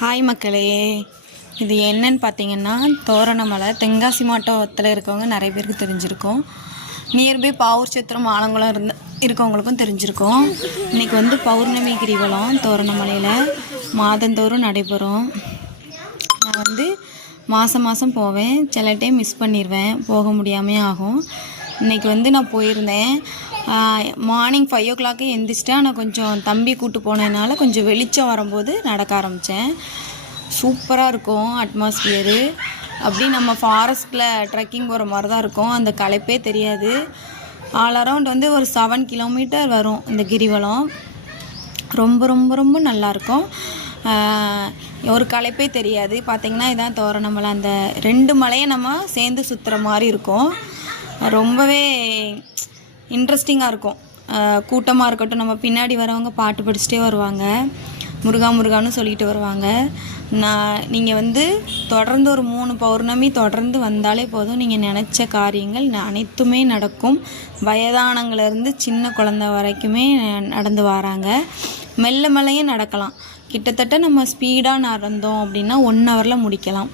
Hi மக்களே. இது என்னன்னு பார்த்தீங்கன்னா தோரணமலை தென்காசி மாவட்டத்தில் இருக்கவங்க நிறைய பேருக்கு தெரிஞ்சிருக்கும். நியர்பை பாவூர் சித்திரம் ஆலங்குளம் இருந்த இருக்கவங்களுக்கும் தெரிஞ்சிருக்கும். இன்றைக்கி வந்து பௌர்ணமி கிரிவலம் தோரணமலையில். மாதந்தோறும் நடைபெறும். நான் வந்து மாதம் மாதம் போவேன். சில டைம் மிஸ் பண்ணிடுவேன் போக முடியாமே ஆகும். இன்றைக்கி வந்து நான் போயிருந்தேன். மார்னிங் ஃபைவ் ஓ கிளாக்கு எந்திரிச்சிட்டேன். ஆனால் கொஞ்சம் தம்பி கூட்டு போனதுனால கொஞ்சம் வெளிச்சம் வரும்போது நடக்க ஆரம்பித்தேன் சூப்பராக இருக்கும் அட்மாஸ்பியரு அப்படி நம்ம ஃபாரஸ்ட்டில் ட்ரெக்கிங் போகிற மாதிரி தான் இருக்கும். அந்த களைப்பே தெரியாது. ஆல் அரவுண்ட் வந்து ஒரு செவன் கிலோமீட்டர் வரும் இந்த கிரிவலம். ரொம்ப ரொம்ப ரொம்ப நல்லாயிருக்கும் ஒரு களைப்பே தெரியாது. பார்த்திங்கன்னா இதான் தோரணமலை அந்த ரெண்டு மலையை நம்ம சேர்ந்து சுற்றுற மாதிரி இருக்கும். ரொம்பவே இன்ட்ரெஸ்டிங்காக இருக்கும். கூட்டமாக இருக்கட்டும். நம்ம பின்னாடி வரவங்க பாட்டு படிச்சுட்டே வருவாங்க. முருகா முருகான்னு சொல்லிட்டு வருவாங்க. நான் நீங்கள் வந்து தொடர்ந்து ஒரு மூணு பௌர்ணமி தொடர்ந்து வந்தாலே போதும். நீங்கள் நினச்ச காரியங்கள் அனைத்துமே நடக்கும். வயதானங்கள்லேருந்து சின்ன குழந்த வரைக்குமே நடந்து வராங்க. மெல்ல மெல்லையும் நடக்கலாம். கிட்டத்தட்ட நம்ம ஸ்பீடாக நடந்தோம் அப்படின்னா ஒன் ஹவரில் முடிக்கலாம்.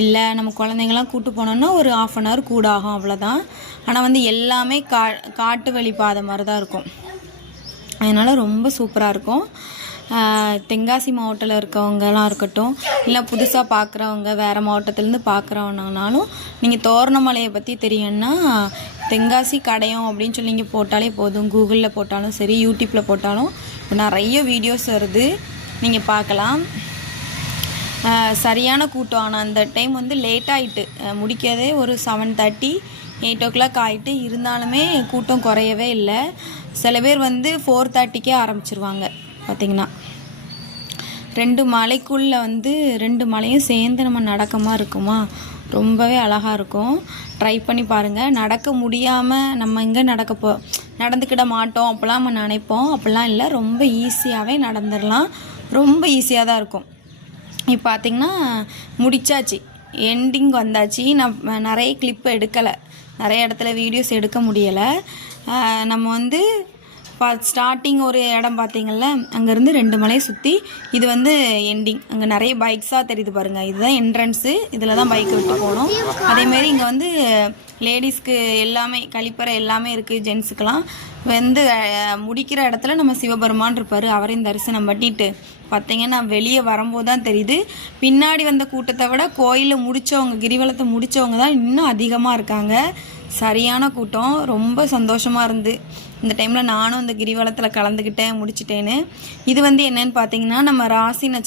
இல்லை நம்ம குழந்தைங்களாம் கூட்டு போனோம்னா ஒரு ஆஃப் அன் ஹவர் கூட ஆகும் அவ்வளோதான் ஆனால் வந்து எல்லாமே கா காட்டு வழி பாதை மாதிரி தான் இருக்கும். அதனால் ரொம்ப சூப்பராக இருக்கும். தென்காசி மாவட்டத்தில் இருக்கவங்கலாம் இருக்கட்டும் இல்லை புதுசாக பார்க்குறவங்க வேறு மாவட்டத்துலேருந்து பார்க்குறவங்கனாலும் நீங்கள் தோரணமலையை பற்றி தெரியும்னா தென்காசி கடையம் அப்படின்னு சொல்லி நீங்கள் போட்டாலே போதும். கூகுளில் போட்டாலும் சரி யூடியூப்பில் போட்டாலும் நிறைய வீடியோஸ் வருது. நீங்கள் பார்க்கலாம். சரியான கூட்டம். ஆனால் அந்த டைம் வந்து லேட் ஆகிட்டு முடிக்கதே ஒரு seven thirty eight o'clock ஆகிட்டு இருந்தாலுமே கூட்டம் குறையவே இல்லை. சில பேர் வந்து ஃபோர் தேர்ட்டிக்கே ஆரம்பிச்சிருவாங்க பார்த்தீங்கன்னா ரெண்டு மலைக்குள்ளே வந்து ரெண்டு மலையும் சேர்ந்து நம்ம நடக்கமாக இருக்குமா? ரொம்பவே அழகாக இருக்கும். ட்ரை பண்ணி பாருங்கள் நடக்க முடியாமல் நம்ம எங்கே நடக்க போ நடந்துக்கிட மாட்டோம். அப்போல்லாம் நம்ம நினைப்போம். அப்படிலாம் இல்லை. ரொம்ப ஈஸியாகவே நடந்துடலாம். ரொம்ப ஈஸியாக தான் இருக்கும். இப்போ பார்த்திங்கன்னா முடிச்சாச்சு. எண்டிங் வந்தாச்சு. நான் நிறைய கிளிப்பு எடுக்கலை. நிறைய இடத்துல வீடியோஸ் எடுக்க முடியலை. நம்ம வந்து பா ஸ்டார்டிங் ஒரு இடம் பார்த்தீங்கல்ல அங்கேருந்து ரெண்டு மலையை சுற்றி இது வந்து எண்டிங் அங்கே நிறைய பைக்ஸாக தெரியுது பாருங்கள் இதுதான் என்ட்ரன்ஸு இதில் தான் பைக் விட்டு போகணும் அதேமாரி இங்கே வந்து லேடிஸ்க்கு எல்லாமே கழிப்பறை எல்லாமே இருக்குது ஜென்ஸுக்கெலாம் வந்து முடிக்கிற இடத்துல நம்ம சிவபெருமான் இருப்பார். அவரையும் தரிசனம் பண்ணிட்டு பார்த்தீங்கன்னா வெளியே வரும்போது தான் தெரியுது. பின்னாடி வந்த கூட்டத்தை விட கோயிலில் முடித்தவங்க கிரிவலத்தை முடித்தவங்க தான் இன்னும் அதிகமாக இருக்காங்க. சரியான கூட்டம். ரொம்ப சந்தோஷமாக இருந்து. இந்த டைமில் நானும் இந்த கிரிவலத்தில் கலந்துக்கிட்டேன் முடிச்சிட்டேன்னு. இது வந்து என்னன்னு பார்த்தீங்கன்னா நம்ம ராசி நட்சத்திரம்